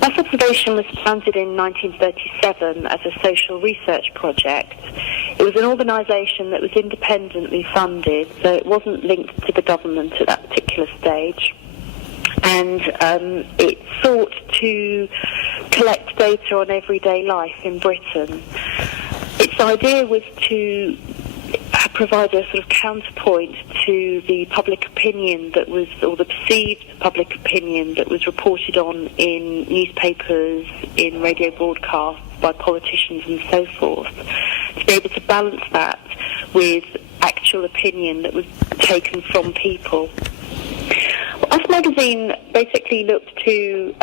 Mass observation was founded in 1937 as a social research project. It was an organisation that was independently funded, so it wasn't linked to the government at that particular stage. And it sought to collect data on everyday life in Britain. Its idea was to provide a sort of counterpoint to the public opinion that was, or the perceived public opinion that was reported on in newspapers, in radio broadcasts, by politicians and so forth, to be able to balance that with actual opinion that was taken from people. Well, Us magazine basically looked to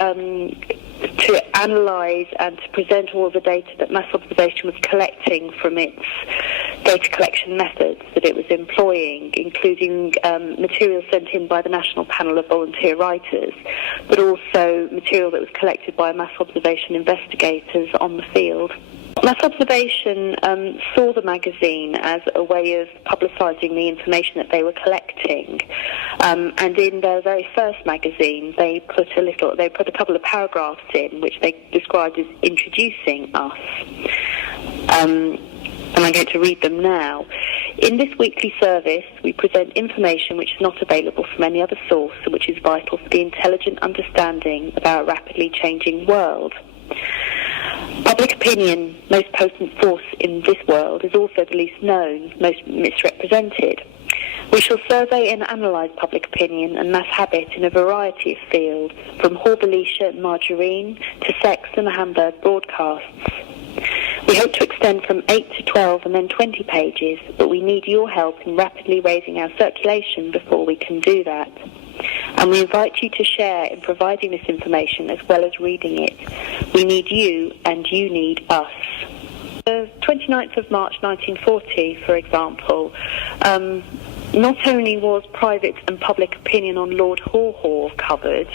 analyse and to present all of the data that mass observation was collecting from its data collection methods that it was employing, including material sent in by the National Panel of Volunteer Writers, but also material that was collected by mass observation investigators on the field. Mass observation saw the magazine as a way of publicising the information that they were collecting, and in their very first magazine they put a couple of paragraphs in which they described as introducing us, and I'm going to read them now. In this weekly service, we present information which is not available from any other source and which is vital for the intelligent understanding of our rapidly changing world. Public opinion, most potent force in this world, is also the least known, most misrepresented. We shall survey and analyse public opinion and mass habit in a variety of fields, from Horvelicia and margarine to sex and the Hamburg broadcasts. We hope to extend from 8 to 12 and then 20 pages, but we need your help in rapidly raising our circulation before we can do that. And we invite you to share in providing this information as well as reading it. We need you, and you need us. The 29th of March 1940, for example, not only was private and public opinion on Lord Haw Haw covered,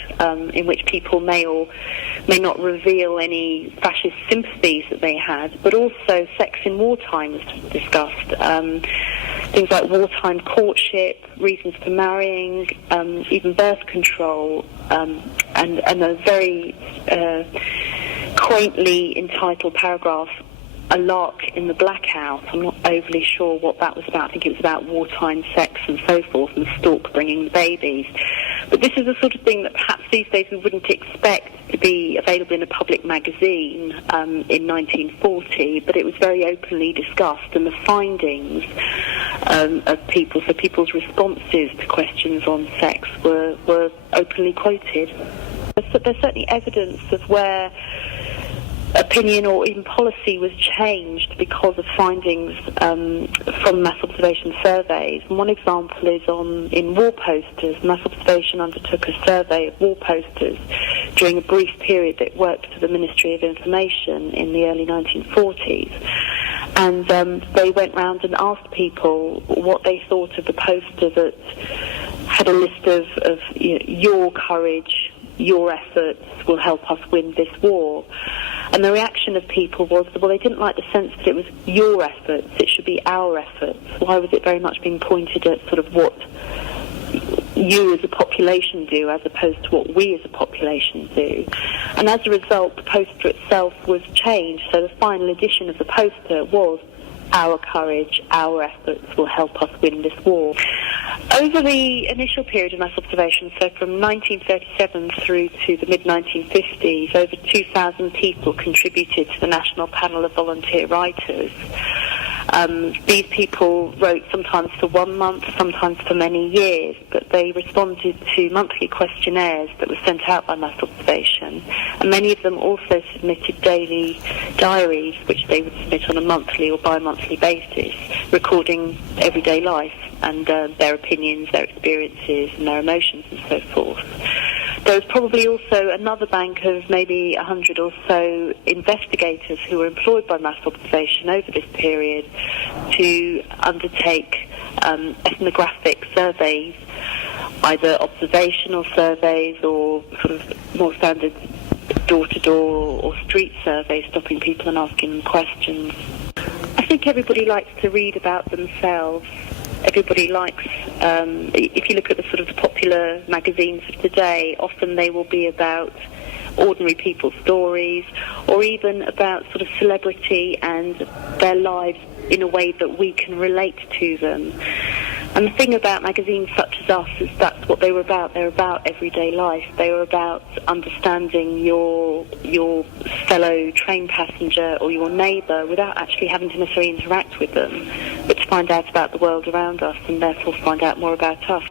in which people may or may not reveal any fascist sympathies that they had, but also sex in wartime was discussed. Things like wartime courtship, reasons for marrying, even birth control, and a very quaintly entitled paragraph, A Lark in the Black House. I'm not overly sure what that was about. I think it was about wartime sex and so forth, and the stork bringing the babies. But this is the sort of thing that perhaps these days we wouldn't expect to be available in a public magazine in 1940, but it was very openly discussed, and the findings of people, so people's responses to questions on sex were openly quoted. There's certainly evidence of where opinion or even policy was changed because of findings from mass observation surveys. And one example is in war posters. Mass observation undertook a survey of war posters during a brief period that worked for the Ministry of Information in the early 1940s. And they went round and asked people what they thought of the poster that had a list of your courage, your efforts will help us win this war. And the reaction of people was, well, they didn't like the sense that it was your efforts, it should be our efforts. Why was it very much being pointed at sort of what you as a population do as opposed to what we as a population do? And as a result, the poster itself was changed, so the final edition of the poster was our courage, our efforts will help us win this war. Over the initial period of mass observation, so from 1937 through to the mid-1950s, over 2,000 people contributed to the National Panel of Volunteer Writers. These people wrote sometimes for 1 month, sometimes for many years, but they responded to monthly questionnaires that were sent out by mass observation, and many of them also submitted daily diaries, which they would submit on a monthly or bi-monthly basis, recording everyday life and their opinions, their experiences and their emotions and so forth. There was probably also another bank of maybe 100 or so investigators who were employed by mass observation over this period to undertake ethnographic surveys, either observational surveys or sort of more standard door-to-door or street surveys, stopping people and asking them questions. I think everybody likes to read about themselves. everybody likes, if you look at the sort of the popular magazines of today, often they will be about ordinary people's stories, or even about sort of celebrity and their lives in a way that we can relate to them. And the thing about magazines such as us is that's what they were about. They were about everyday life. They were about understanding your fellow train passenger or your neighbour without actually having to necessarily interact with them, but to find out about the world around us and therefore find out more about us.